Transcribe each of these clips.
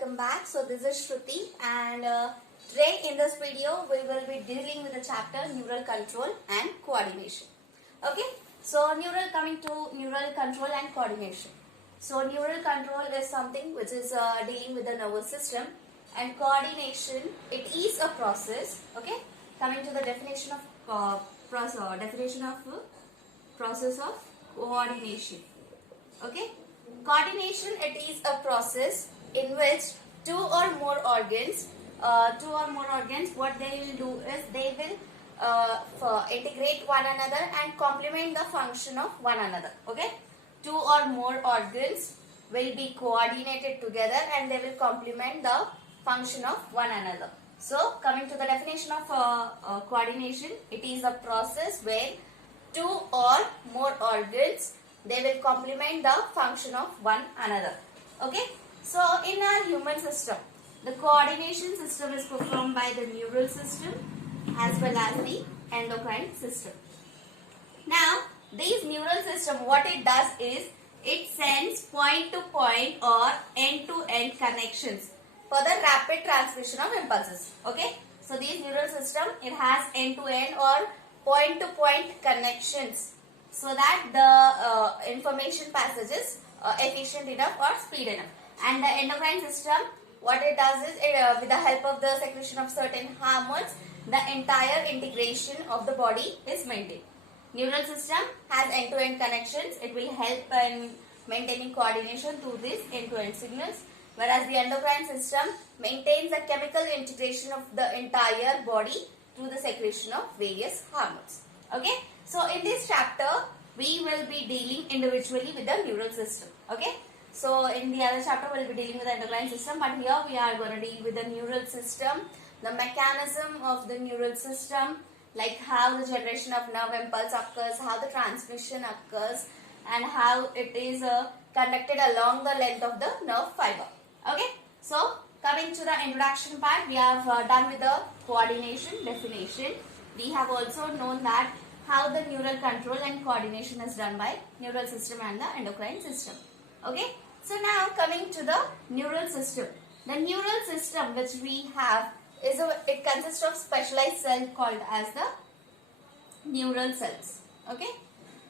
welcome back. So this is Shruti and today in this video we will be dealing with the chapter neural control and coordination. Okay, so coming to neural control and coordination. So neural control is something which is dealing with the nervous system, and coordination, it is a process. Okay, coming to the definition of process of coordination. Okay, coordination, it is a process in which two or more organs, what they will do is they will integrate one another and complement the function of one another. Okay, two or more organs will be coordinated together and they will complement the function of one another. So coming to the definition of coordination, it is a process where two or more organs, they will complement the function of one another. Okay, so in our human system, the coordination system is performed by the neural system as well as the endocrine system. Now these neural system, what it does is it sends point to point or end to end connections for the rapid transmission of impulses. Okay, so these neural system, it has end to end or point to point connections so that the information passage is efficient enough or speed enough. And the endocrine system, what it does is with the help of the secretion of certain hormones, the entire integration of the body is maintained. Neural system has end-to-end connections. It will help in maintaining coordination through these end-to-end signals, whereas the endocrine system maintains the chemical integration of the entire body through the secretion of various hormones. Okay, so in this chapter we will be dealing individually with the neural system. Okay, so in the other chapter we will be dealing with the endocrine system, but here we are going to deal with the neural system, the mechanism of the neural system, like how the generation of nerve impulse occurs, how the transmission occurs, and how it is conducted along the length of the nerve fiber. Okay, so coming to the introduction part, we have done with the coordination definition. We have also known that how the neural control and coordination is done by neural system and the endocrine system. Okay, so now coming to the neural system. The neural system which we have is it consists of specialized cells called as the neural cells. Okay,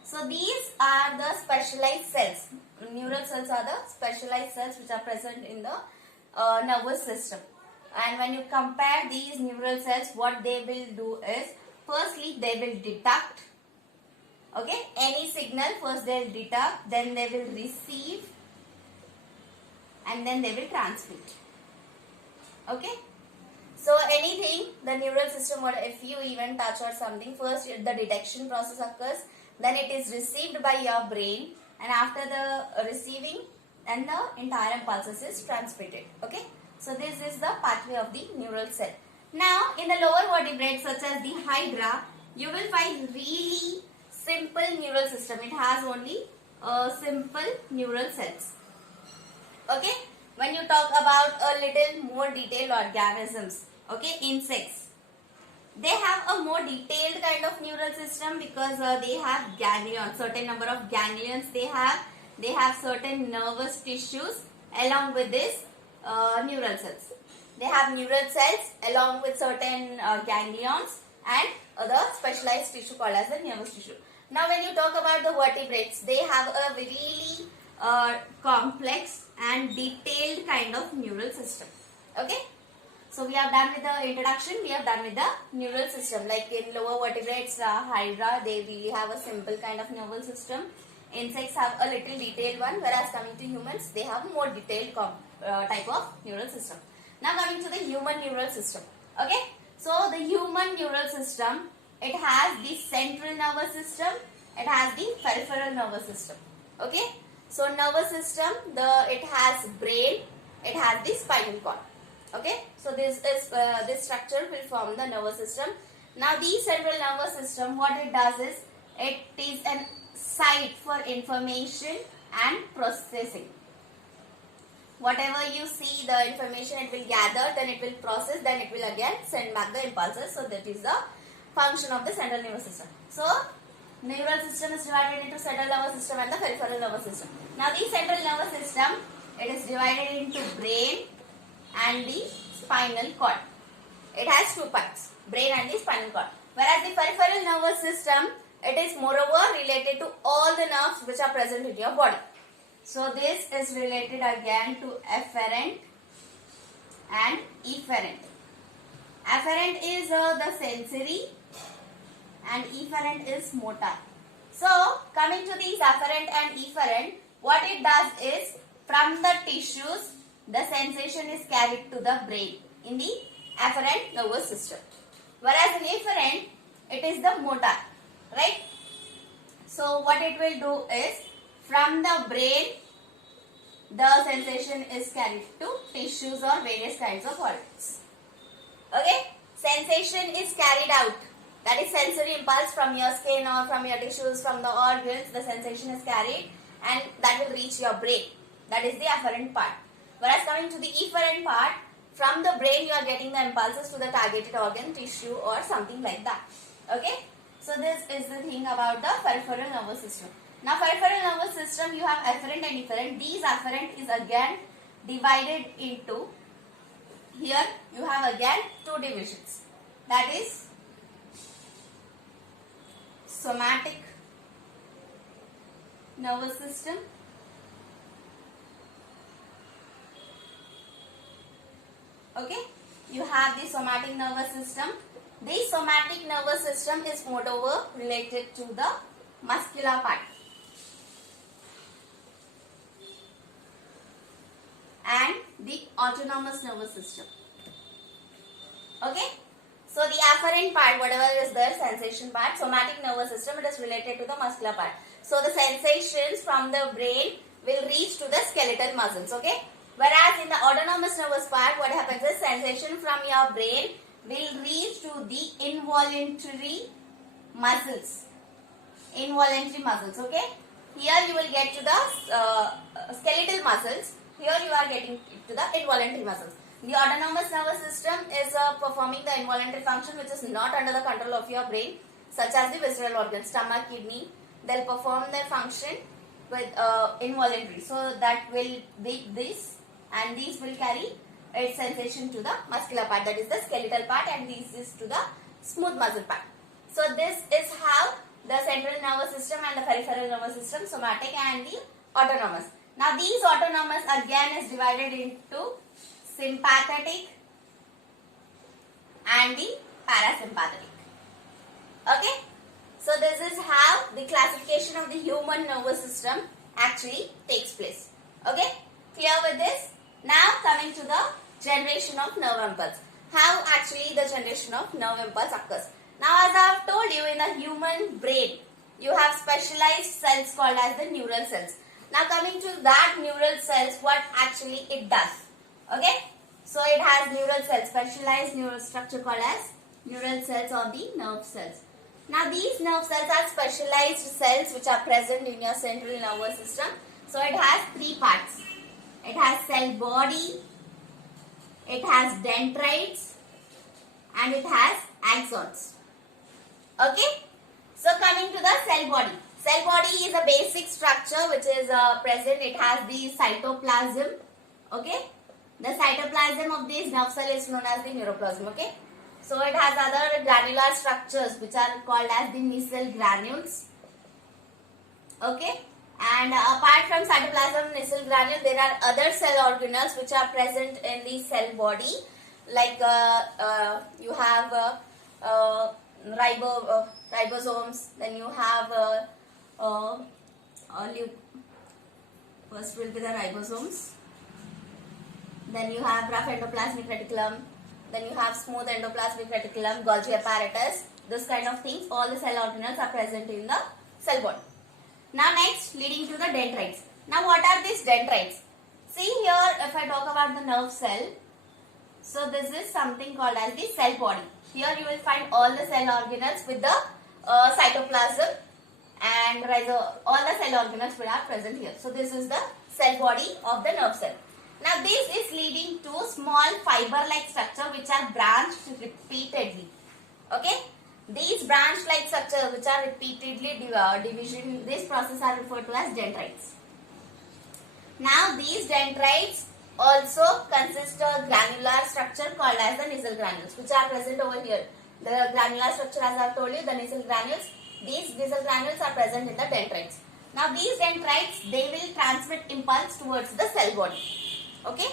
so these are the specialized cells. Neural cells are the specialized cells which are present in the nervous system. And when you compare these neural cells, what they will do is, firstly they will detect, okay, any signal. First they will detect, then they will receive, and then they will transmit. Okay, so anything, the neural system, or if you even touch or something, first the detection process occurs, then it is received by your brain, and after the receiving, and the entire impulses is transmitted. Okay, so this is the pathway of the neural cell. Now in the lower vertebrates such as the hydra, you will find really simple neural system. It has only simple neural cells. Okay, when you talk about a little more detailed organisms, okay, insects, they have a more detailed kind of neural system because they have ganglions, certain number of ganglions they have certain nervous tissues along with this neural cells. They have neural cells along with certain ganglions and other specialized tissue called as the nervous tissue. Now when you talk about the vertebrates, they have a really complex and detailed kind of neural system. Okay, so we have done with the introduction, we have done with the neural system. Like in lower vertebrates, hydra, they really have a simple kind of nervous system. Insects have a little detailed one, whereas coming to humans, they have a more detailed type of neural system. Now coming to the human neural system. Okay, so the human neural system, it has the central nervous system, it has the peripheral nervous system. Okay, so nervous system, it has brain, it has the spinal cord. Okay, so this structure will form the nervous system. Now the central nervous system, what it does is, it is an site for information and processing. Whatever you see, the information it will gather, then it will process, then it will again send back the impulses. So that is the function of the central nervous system. So neural system is divided into central nervous system and the peripheral nervous system. Now the central nervous system, it is divided into brain, and the spinal cord. It has two parts, brain and the spinal cord. Whereas the peripheral nervous system, it is moreover related to all the nerves which are present in your body. So this is related again to afferent and efferent. Afferent is the sensory and efferent is motor. So coming to these afferent and efferent, what it does is from the tissues the sensation is carried to the brain in the afferent nervous system. Whereas in efferent it is the motor, right? So what it will do is from the brain the sensation is carried to tissues or various kinds of organs. Okay, sensation is carried out. That is sensory impulse from your skin or from your tissues, from the organs. The sensation is carried and that will reach your brain. That is the afferent part. Whereas coming to the efferent part, from the brain you are getting the impulses to the targeted organ, tissue or something like that. Okay. So this is the thing about the peripheral nervous system. Now peripheral nervous system, you have afferent and efferent. These afferent is again divided into, here you have again two divisions. That is somatic nervous system okay, you have the somatic nervous system. The somatic nervous system is moreover related to the muscular part and the autonomous nervous system. Okay, so the afferent part, whatever is there, sensation part, somatic nervous system, it is related to the muscular part. So the sensations from the brain will reach to the skeletal muscles. Okay, whereas in the autonomous nervous part, what happens is sensation from your brain will reach to the involuntary muscles. Involuntary muscles. Okay, here you will get to the skeletal muscles. Here you are getting to the involuntary muscles. The autonomous nervous system is performing the involuntary function which is not under the control of your brain, such as the visceral organs, stomach, kidney. They'll perform their function with involuntary. So that will be this, and these will carry its sensation to the muscular part, that is the skeletal part, and this is to the smooth muscle part. So this is how the central nervous system and the peripheral nervous system, somatic and the autonomous. Now these autonomous again is divided into sympathetic and the parasympathetic. Okay, so this is how the classification of the human nervous system actually takes place. Okay, clear with this? Now coming to the generation of nerve impulse. How actually the generation of nerve impulse occurs. Now as I have told you, in the human brain you have specialized cells called as the neural cells. Now coming to that neural cells, what actually it does. Okay, so it has neural cells, specialized neural structure called as neural cells or the nerve cells. Now these nerve cells are specialized cells which are present in your central nervous system. So it has three parts. It has cell body, it has dendrites and it has axons. Okay, so coming to the cell body. Cell body is a basic structure which is present. It has the cytoplasm. Okay, the cytoplasm of this nerve cell is known as the neuroplasm. Okay, so it has other granular structures which are called as the micelle granules. Okay, and apart from cytoplasm, micelle granule, there are other cell organelles which are present in the cell body, like you have ribosomes, then you have first will be the ribosomes, then you have rough endoplasmic reticulum, then you have smooth endoplasmic reticulum, Golgi apparatus, this kind of things. All the cell organelles are present in the cell body. Now next, leading to the dendrites. Now what are these dendrites? See here, if I talk about the nerve cell, so this is something called as the cell body. Here you will find all the cell organelles with the cytoplasm and all the cell organelles will are present here. So this is the cell body of the nerve cell. Now this is leading to small fiber-like structure which are branched repeatedly. Okay, these branch-like structures which are repeatedly division, this process are referred to as dendrites. Now these dendrites also consist of granular structure called as the Nissl granules, which are present over here. The granular structure, as I have told you, the Nissl granules. These Nissl granules are present in the dendrites. Now these dendrites, they will transmit impulse towards the cell body. Okay.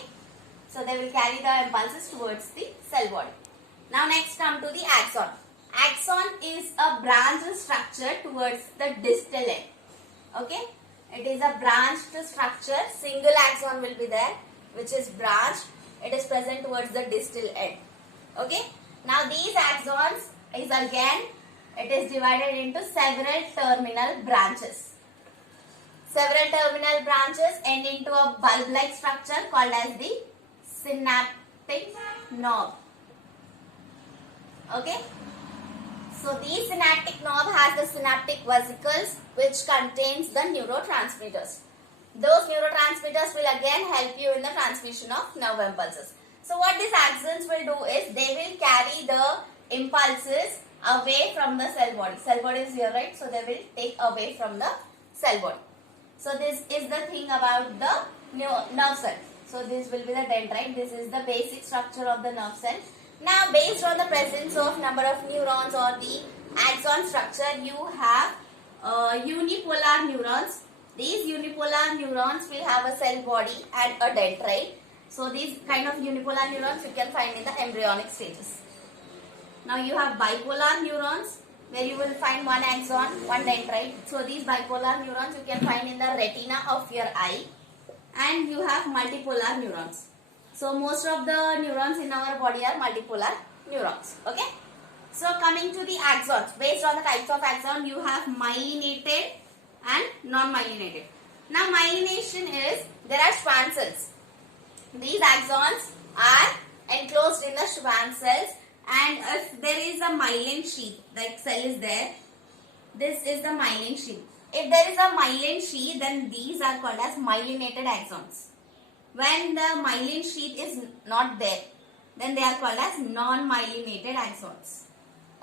So they will carry the impulses towards the cell body. Now next come to the axon. Axon is a branched structure towards the distal end. Okay. It is a branched structure. Single axon will be there, which is branched. It is present towards the distal end. Okay. Now these axons is again, it is divided into several terminal branches. Several terminal branches end into a bulb-like structure called as the synaptic knob. Okay. So the synaptic knob has the synaptic vesicles which contains the neurotransmitters. Those neurotransmitters will again help you in the transmission of nerve impulses. So what these axons will do is they will carry the impulses away from the cell body. Cell body is here, right? So they will take away from the cell body. So this is the thing about the nerve cell. So this will be the dendrite. This is the basic structure of the nerve cell. Now based on the presence of number of neurons or the axon structure, you have unipolar neurons. These unipolar neurons will have a cell body and a dendrite. So these kind of unipolar neurons you can find in the embryonic stages. Now you have bipolar neurons where you will find one axon, one dendrite. So these bipolar neurons you can find in the retina of your eye. And you have multipolar neurons. So most of the neurons in our body are multipolar neurons. Okay. So coming to the axons, based on the types of axon, you have myelinated and non-myelinated. Now myelination is, there are Schwann cells. These axons are enclosed in the Schwann cells, and if there is a myelin sheath, like cell is there, this is the myelin sheath. If there is a myelin sheath, then these are called as myelinated axons. When the myelin sheath is not there, then they are called as non-myelinated axons.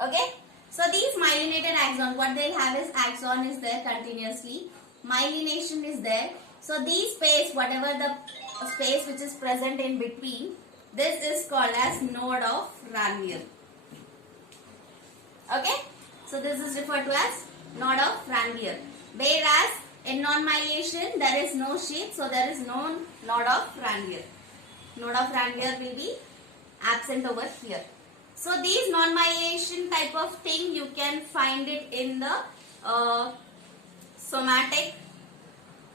Okay. So these myelinated axons, what they'll have is axon is there continuously. Myelination is there. So these space, whatever the space which is present in between, this is called as node of Ranvier. Okay. So this is referred to as node of Ranvier. Whereas in non-myelation, there is no sheath, so there is no node of Ranvier. Node of Ranvier will be absent over here. So these non-myelation type of thing, you can find it in the somatic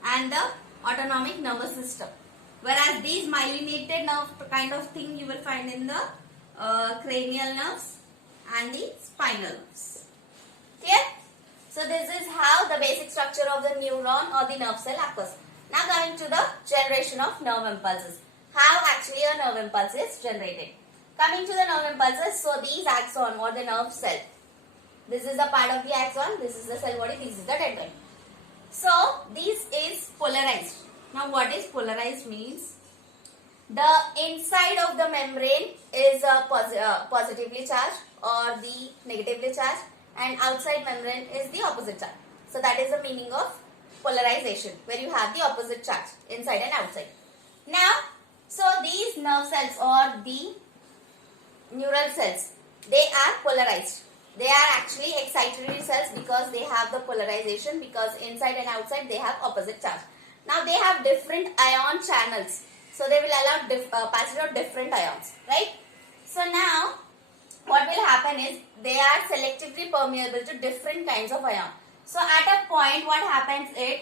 and the autonomic nervous system. Whereas these myelinated nerve kind of thing you will find in the cranial nerves and the spinal nerves. Clear? So this is how the basic structure of the neuron or the nerve cell occurs. Now coming to the generation of nerve impulses. How actually a nerve impulse is generated. Coming to the nerve impulses, so these axon or the nerve cell. This is a part of the axon, this is the cell body, this is the dendrite. So this is polarized. Now what is polarized means? The inside of the membrane is positively charged or the negatively charged, and outside membrane is the opposite charge. So that is the meaning of polarization, where you have the opposite charge inside and outside. Now, so these nerve cells or the neural cells, they are polarized. They are actually excitatory cells because they have the polarization, because inside and outside they have opposite charge. Now they have different ion channels. So they will allow passage of different ions, right? So now what will happen is they are selectively permeable to different kinds of ion. So at a point what happens is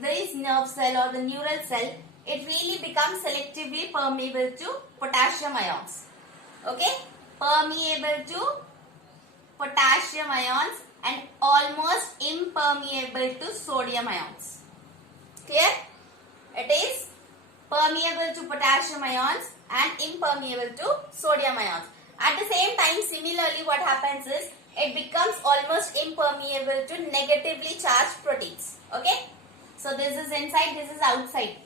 this nerve cell or the neural cell, it really becomes selectively permeable to potassium ions. Okay? Permeable to potassium ions and almost impermeable to sodium ions. Clear? It is permeable to potassium ions and impermeable to sodium ions. At the same time, similarly, what happens is it becomes almost impermeable to negatively charged proteins. Okay? So this is inside, this is outside.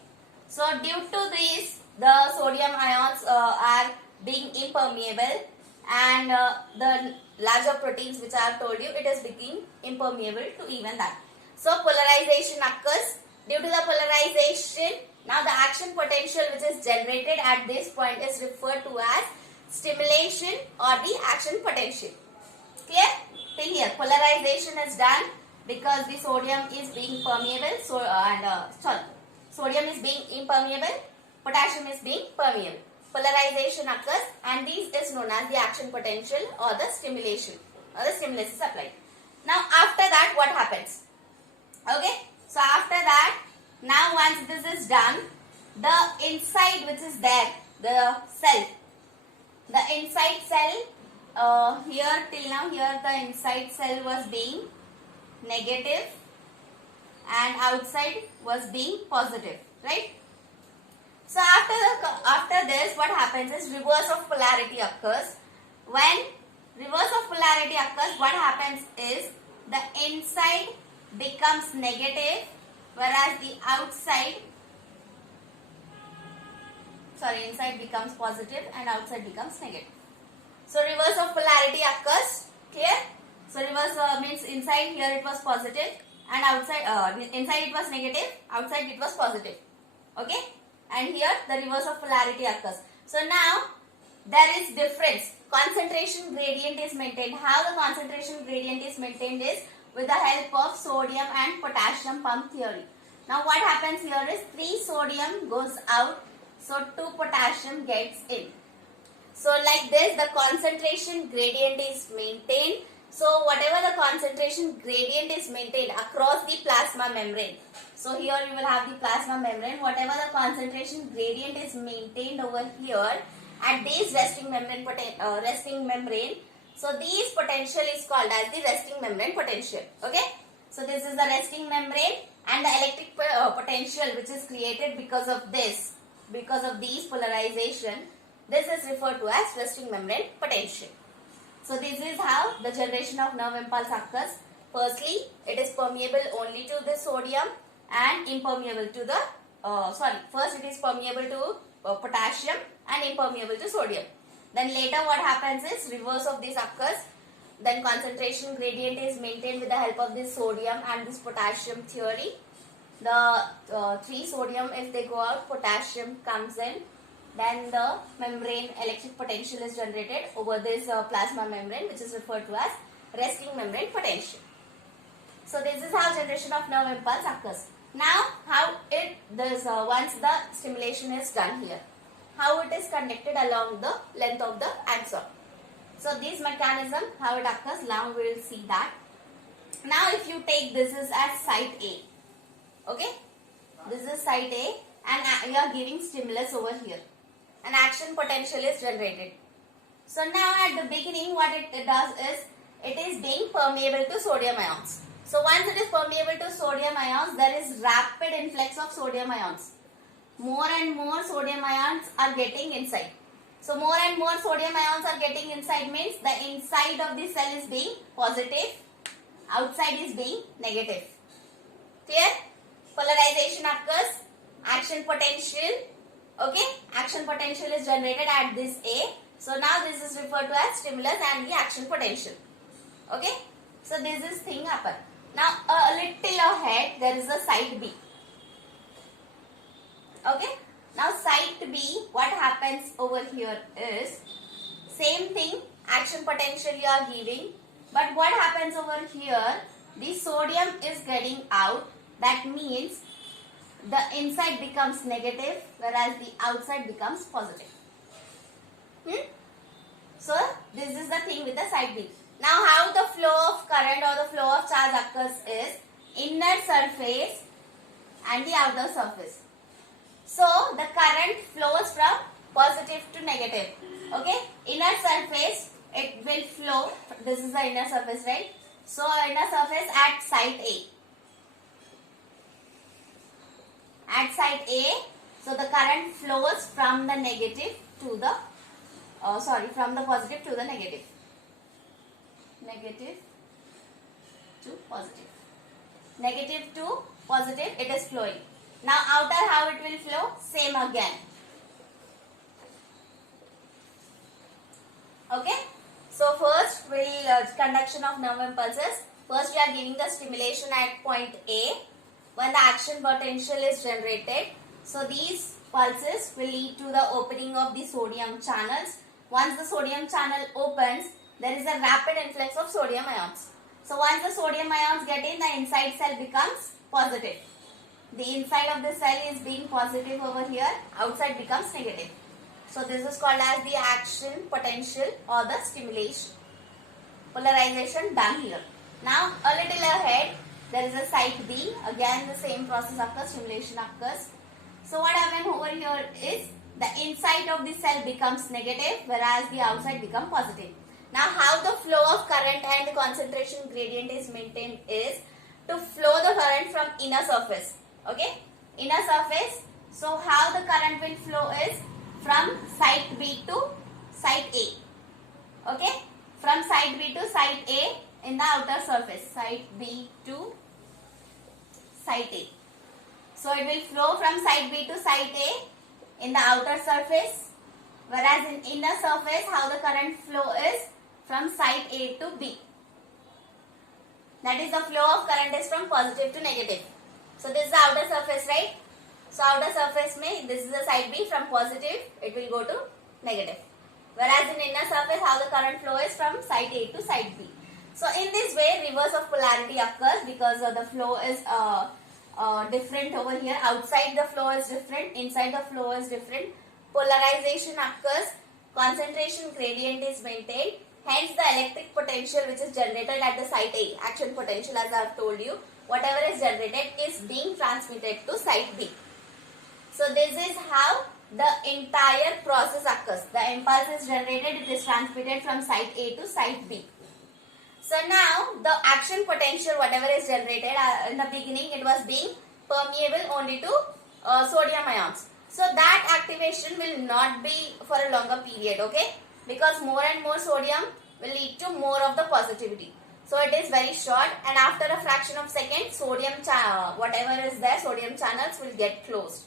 So due to this, the sodium ions are being impermeable, and the larger proteins which I have told you, it is becoming impermeable to even that. So polarization occurs. Due to the polarization, Now the action potential which is generated at this point is referred to as stimulation or the action potential. Clear? Till here polarization is done because the sodium is being permeable, sodium is being impermeable, potassium is being permeable. Polarization occurs and this is known as the action potential or the stimulation or the stimulus is applied. Now after that what happens? Okay, so after that, now once this is done, the inside which is there, the cell, the inside cell, here till now here the inside cell was being negative and outside was being positive, right? So after this what happens is reverse of polarity occurs. When reverse of polarity occurs, what happens is the inside becomes negative whereas the inside becomes positive and outside becomes negative. So reverse of polarity occurs. Clear? So reverse means inside here it was positive and outside inside it was negative, outside it was positive. Okay? And here the reverse of polarity occurs. So now there is difference. Concentration gradient is maintained. How the concentration gradient is maintained is with the help of sodium and potassium pump theory. Now what happens here is 3 sodium goes out, so 2 potassium gets in. So like this the concentration gradient is maintained. So whatever the concentration gradient is maintained across the plasma membrane. So here you will have the plasma membrane. Whatever the concentration gradient is maintained over here at this resting membrane. So this potential is called as the resting membrane potential. Okay. So this is the resting membrane and the electric potential which is created because of this, because of these polarization. This is referred to as resting membrane potential. So this is how the generation of nerve impulse occurs. Firstly, it is permeable only to the sodium and impermeable to the, first it is permeable to potassium and impermeable to sodium. Then later what happens is reverse of this occurs. Then concentration gradient is maintained with the help of this sodium and this potassium theory. The 3 sodium, if they go out, potassium comes in. Then the membrane electric potential is generated over this plasma membrane, which is referred to as resting membrane potential. So this is how generation of nerve impulse occurs. Now how it does once the stimulation is done here, how it is conducted along the length of the axon. So this mechanism, how it occurs, now we will see that. Now if you take this is as site A, okay, this is site A and you are giving stimulus over here. An action potential is generated. So now at the beginning what it does is it is being permeable to sodium ions. So once it is permeable to sodium ions, there is rapid influx of sodium ions. More and more sodium ions are getting inside. So more and more sodium ions are getting inside means the inside of the cell is being positive, outside is being negative. Clear? Polarization occurs, action potential. Okay, action potential is generated at this A. So now this is referred to as stimulus and the action potential. Okay, so this is thing happen. Now a little ahead there is a site B. Okay, now site B, what happens over here is same thing, action potential you are giving, but what happens over here, the sodium is getting out. That means the inside becomes negative whereas the outside becomes positive. So this is the thing with the side B. Now how the flow of current or the flow of charge occurs is inner surface and the outer surface. So the current flows from positive to negative. Okay, inner surface it will flow. This is the inner surface, right? So inner surface at site A. At site A, so the current flows from the negative to the, from the positive to the negative. Negative to positive. Negative to positive, it is flowing. Now outer, how it will flow? Same again. Okay. So first we'll conduction of nerve impulses. First we are giving the stimulation at point A. When the action potential is generated, So these pulses will lead to the opening of the sodium channels. Once the sodium channel opens, there is a rapid influx of sodium ions. So once the sodium ions get in, the inside cell becomes positive. The inside of the cell is being positive over here, outside becomes negative. So this is called as the action potential or the stimulation. Polarization done here. Now a little ahead, there is a site B. Again the same process occurs, stimulation occurs. So what happens over here is the inside of the cell becomes negative, whereas the outside becomes positive. Now how the flow of current and the concentration gradient is maintained is to flow the current from inner surface. Okay, inner surface. So how the current will flow is from site B to site A. Okay, from site B to site A in the outer surface. Site B to site A. So it will flow from site B to site A in the outer surface, whereas in inner surface how the current flow is from site A to B. That is, the flow of current is from positive to negative. So this is the outer surface, right? So outer surface mein, this is the side B, from positive it will go to negative. Whereas in inner surface how the current flow is from side A to side B. So in this way reverse of polarity occurs because the flow is different over here. Outside the flow is different, inside the flow is different. Polarization occurs, concentration gradient is maintained. Hence the electric potential which is generated at the site A, action potential as I have told you, whatever is generated is being transmitted to site B. So this is how the entire process occurs. The impulse is generated, it is transmitted from site A to site B. So now the action potential whatever is generated, in the beginning it was being permeable only to sodium ions. So that activation will not be for a longer period, okay? Because more and more sodium will lead to more of the positivity. So it is very short, and after a fraction of second, sodium whatever is there, sodium channels will get closed.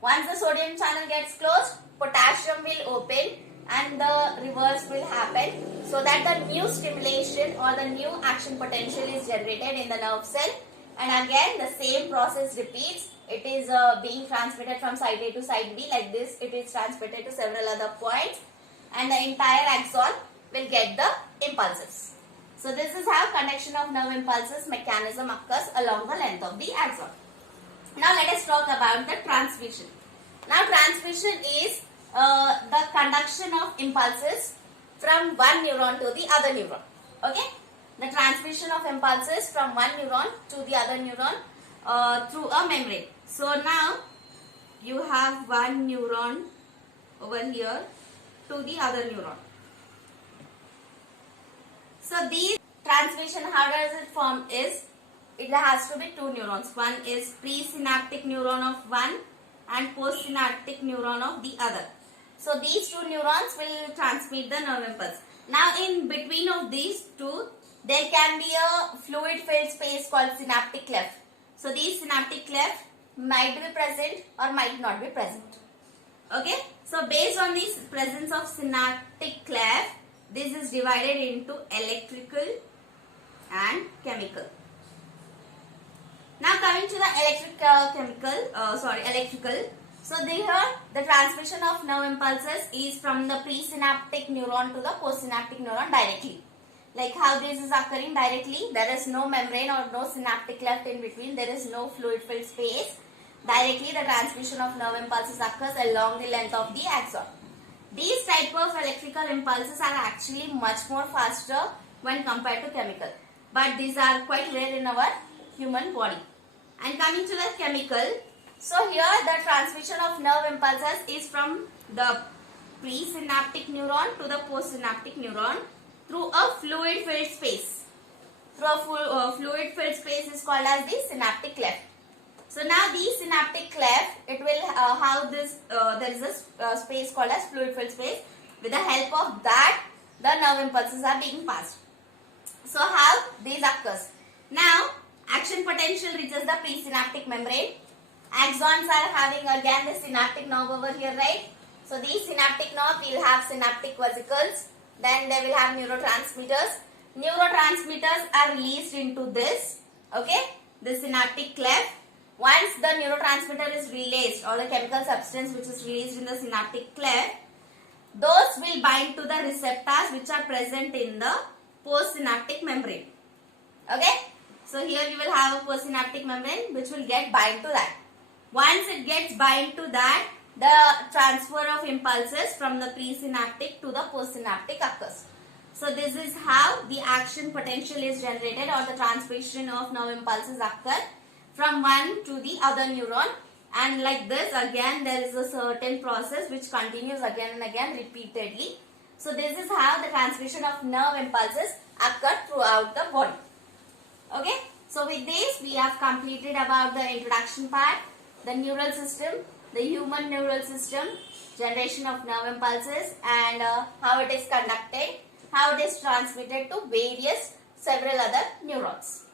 Once the sodium channel gets closed, potassium will open and the reverse will happen, so that the new stimulation or the new action potential is generated in the nerve cell, and again the same process repeats. It is being transmitted from site A to site B like this. It is transmitted to several other points, and the entire axon will get the impulses. So this is how conduction of nerve impulses mechanism occurs along the length of the axon. Now let us talk about the transmission. Now transmission is the conduction of impulses from one neuron to the other neuron. Okay? The transmission of impulses from one neuron to the other neuron through a membrane. So now you have one neuron over here to the other neuron. So these transmission, how does it form is, it has to be two neurons. One is presynaptic neuron of one and postsynaptic neuron of the other. So these two neurons will transmit the nerve impulse. Now in between of these two, there can be a fluid filled space called synaptic cleft. So these synaptic cleft might be present or might not be present. Okay. So based on this presence of synaptic cleft, this is divided into electrical and chemical. Now coming to the electrical. So here the transmission of nerve impulses is from the presynaptic neuron to the postsynaptic neuron directly. Like how this is occurring directly, there is no membrane or no synaptic cleft in between, there is no fluid filled space. Directly the transmission of nerve impulses occurs along the length of the axon. These type of electrical impulses are actually much more faster when compared to chemical, but these are quite rare in our human body. And coming to the chemical, so here the transmission of nerve impulses is from the presynaptic neuron to the postsynaptic neuron through a fluid filled space. Through a fluid filled space is called as the synaptic cleft. So now the synaptic cleft, it will have this, there is a space called as fluid filled space. With the help of that, the nerve impulses are being passed. So how these occurs? Now action potential reaches the presynaptic membrane. Axons are having again the synaptic nerve over here, right? So these synaptic nerve will have synaptic vesicles. Then they will have neurotransmitters. Neurotransmitters are released into this, okay, the synaptic cleft. once the neurotransmitter is released or the chemical substance which is released in the synaptic cleft, those will bind to the receptors which are present in the postsynaptic membrane. Okay, so here you will have a postsynaptic membrane which will get bind to that. Once it gets bind to that, the transfer of impulses from the presynaptic to the postsynaptic occurs. So this is how the action potential is generated, or the transmission of nerve impulses occur from one to the other neuron, and like this again there is a certain process which continues again and again repeatedly. So this is how the transmission of nerve impulses occur throughout the body. Okay, so with this we have completed about the introduction part, the neural system, the human neural system, generation of nerve impulses, and how it is conducted, how it is transmitted to several other neurons.